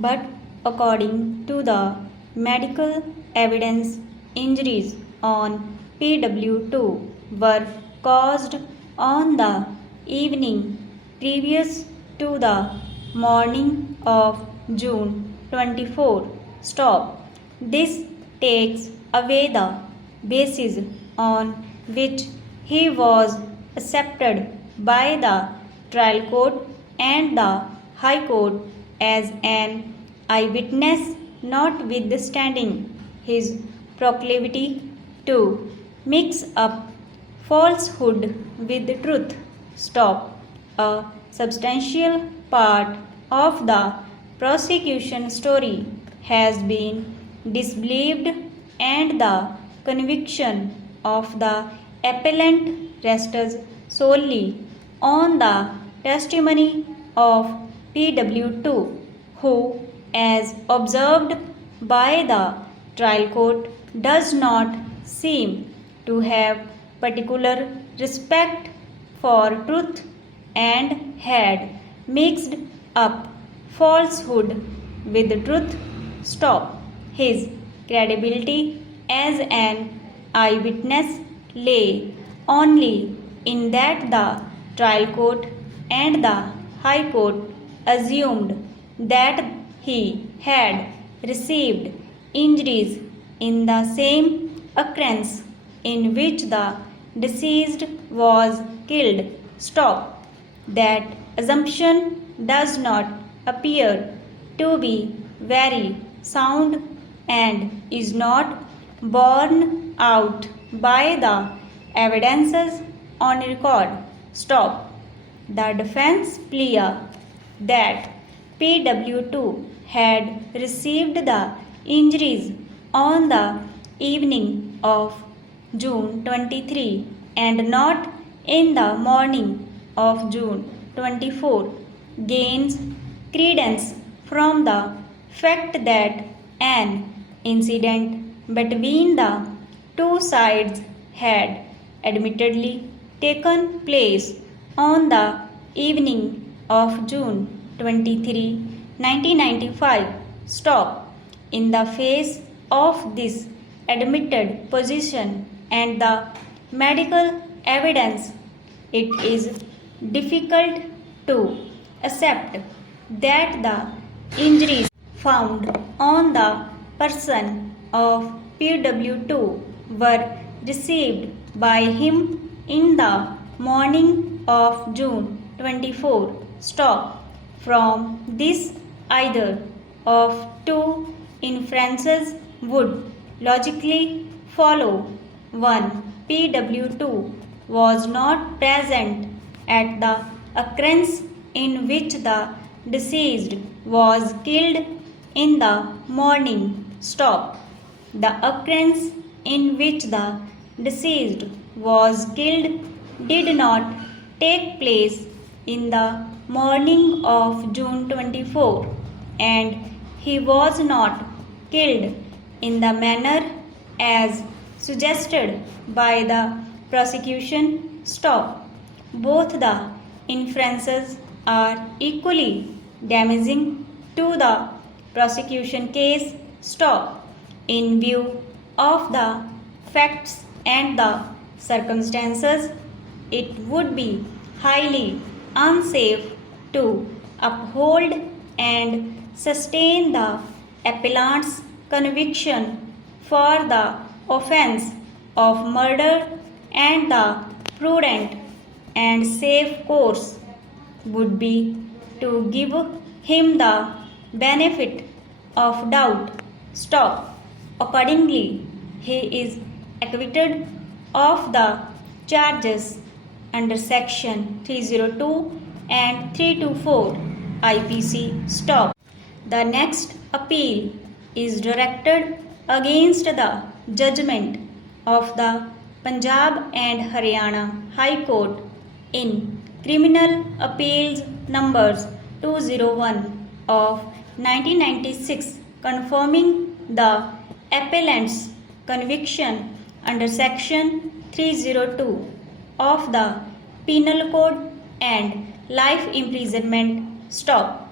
but according to the medical evidence, injuries on PW2 were caused on the evening previous to the morning of June 24. Stop. This takes away the basis on which he was accepted by the trial court and the High Court as an eyewitness, notwithstanding his proclivity to mix up falsehood with truth. Stop. A substantial part of the prosecution story has been disbelieved and the conviction of the appellant rests solely on the testimony of PW2, who, as observed by the trial court, does not seem to have particular respect for truth and had mixed up falsehood with truth. Stop. His credibility as an eyewitness lay only in that the trial court and the High Court assumed that he had received injuries in the same occurrence in which the deceased was killed. Stop. That assumption does not appear to be very sound and is not borne out by the evidences on record. Stop. The defense pleaded that PW2 had received the injuries on the evening of June 23 and not in the morning of June 24 gains credence from the fact that an incident between the two sides had admittedly taken place on the evening of June 23, 1995. Stop. In the face of this admitted position and the medical evidence, it is difficult to accept that the injuries found on the person of PW2 were received by him in the morning of June 24. Stop. From this, either of two inferences would logically follow. 1. PW2 was not present at the occurrence in which the deceased was killed in the morning. Stop. The occurrence in which the deceased was killed did not take place in the morning of June 24 and he was not killed in the manner as suggested by the prosecution. Stop. Both the inferences are equally damaging to the prosecution case. Stop. In view of the facts and the circumstances, it would be highly unsafe to uphold and sustain the appellant's conviction for the offense of murder, and the prudent and safe course would be to give him the benefit of doubt. Stop. Accordingly, he is acquitted of the charges under section 302 and 324 IPC. Stop. The next appeal is directed against the judgment of the Punjab and Haryana High Court in Criminal Appeals numbers 201 of 1996, confirming the appellant's conviction under section 302 of the Penal Code and life imprisonment. Stop.